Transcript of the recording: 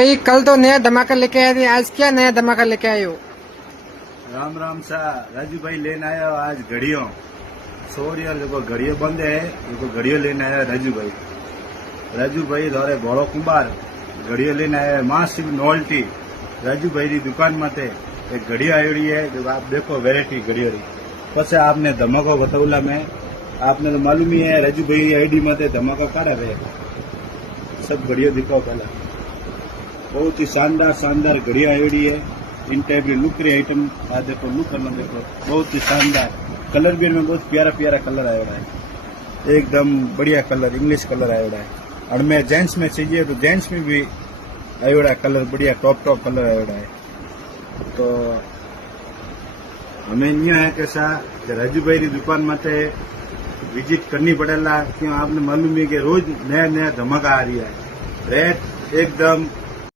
भाई कल तो नया धमाका लेके आए थे, आज क्या नया धमाका लेके आए हो? राम राम सा राजू भाई लेने आया आज घड़ियों। सॉरी यार, देखो घड़ियों बंद है, देखो घड़ियों लेने आया राजू भाई धोरे भोड़ो कुंभार घड़ियों लेने आया मासिव नोल्टी। राजू भाई की दुकान माटे एक घड़ी आयोड़ी है, जो आप देखो वेरायटी घड़ियों री। पछे आपने धमाको बताऊला मैं, आपने तो मालूम ही है राजू भाई आईडी माटे धमाका काढ़े रहे। सब घड़ियों दिखाओ पहला, बहुत ही शानदार शानदार घड़ियां आयोड़ी है। इन टाइप की लुक रही आइटम आ देखो, लुक करना देखो, बहुत ही शानदार कलर भी में बहुत प्यारा प्यारा कलर आयोड़ा है, एकदम बढ़िया कलर, इंग्लिश कलर आयोड़ा है। और मैं जेंट्स में चाहिए तो जेंट्स में भी आयोड़ा कलर बढ़िया टॉप कलर आयोड़ा है। तो हमें न्यू है कैसा कि राजू भाई की दुकान माटे विजिट करनी पड़ेला, क्यों आपने मालूम है कि रोज नया नया धमाका आ रही है। रेट एकदम